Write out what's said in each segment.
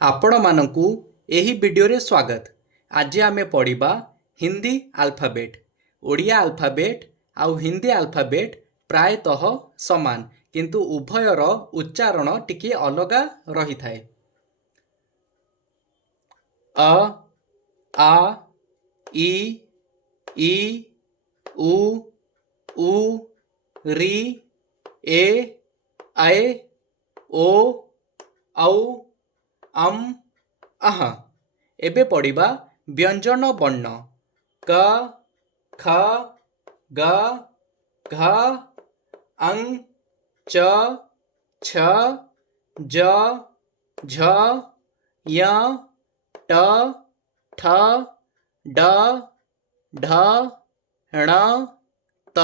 ଆପଣମାନଙ୍କୁ ଏହି ଭିଡ଼ିଓରେ ସ୍ୱାଗତ। ଆଜି ଆମେ ପଢ଼ିବା ହିନ୍ଦୀ ଆଲଫାବେଟ୍। ଓଡ଼ିଆ ଆଲଫାବେଟ୍ ଆଉ ହିନ୍ଦୀ ଆଲଫାବେଟ୍ ପ୍ରାୟତଃ ସମାନ, କିନ୍ତୁ ଉଭୟର ଉଚ୍ଚାରଣ ଟିକିଏ ଅଲଗା ରହିଥାଏ। ଅ, ଆ, ଇ, ଇ, ଉ, ଉ, ରି, ଏ, ऐ, ଓ, ଔ, ଅମ୍, ଆହ। ଏବେ ପଢ଼ିବା ବ୍ୟଞ୍ଜନ ବର୍ଣ୍ଣ। କ, ଖ, ଗ, ଘ, ଅଂ, ଚ, ଛ, ଜ, ଝ, ୟ, ଟ, ଠ, ଡ, ଢ, ଣ, ତ,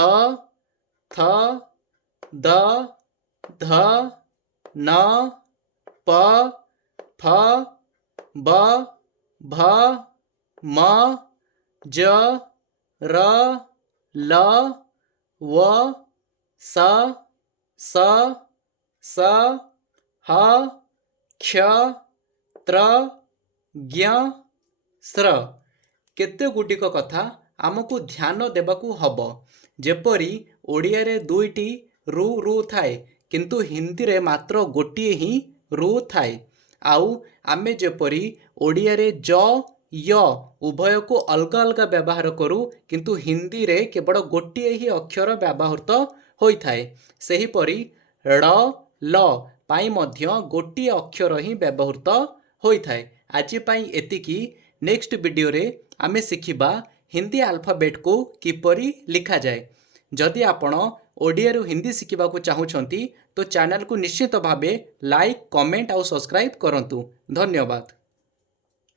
ଥ, ଦ, ଧ, ନ, ପ, ଫ, ବ, ଭ, ମ, ଜ, ର, ଲ, ୱ, ସ, ସ, ହ, କ୍ଷ, ତ୍ର, ଜ୍ଞ, ଶ୍ର। କେତେଗୁଡ଼ିକ କଥା ଆମକୁ ଧ୍ୟାନ ଦେବାକୁ ହବ। ଯେପରି ଓଡ଼ିଆରେ ଦୁଇଟି ରୁ ଥାଏ, କିନ୍ତୁ ହିନ୍ଦୀରେ ମାତ୍ର ଗୋଟିଏ ହିଁ ରୁ ଥାଏ। ଆଉ ଆମେ ଯେପରି ଓଡ଼ିଆରେ ଜ, ୟ ଉଭୟକୁ ଅଲଗା ଅଲଗା ବ୍ୟବହାର କରୁ, କିନ୍ତୁ ହିନ୍ଦୀରେ କେବଳ ଗୋଟିଏ ହିଁ ଅକ୍ଷର ବ୍ୟବହୃତ ହୋଇଥାଏ। ସେହିପରି ଳ, ଲ ପାଇଁ ମଧ୍ୟ ଗୋଟିଏ ଅକ୍ଷର ହିଁ ବ୍ୟବହୃତ ହୋଇଥାଏ। ଆଜି ପାଇଁ ଏତିକି। ନେକ୍ସଟ ଭିଡ଼ିଓରେ ଆମେ ଶିଖିବା ହିନ୍ଦୀ ଆଲଫାବେଟ୍କୁ କିପରି ଲେଖାଯାଏ। ଯଦି ଆପଣ ଓଡ଼ିଆରୁ ହିନ୍ଦୀ ଶିଖିବାକୁ ଚାହୁଁଛନ୍ତି ତ ଚ୍ୟାନେଲକୁ ନିଶ୍ଚିତ ଭାବେ ଲାଇକ୍, କମେଣ୍ଟ ଆଉ ସବସ୍କ୍ରାଇବ୍ କରନ୍ତୁ। ଧନ୍ୟବାଦ।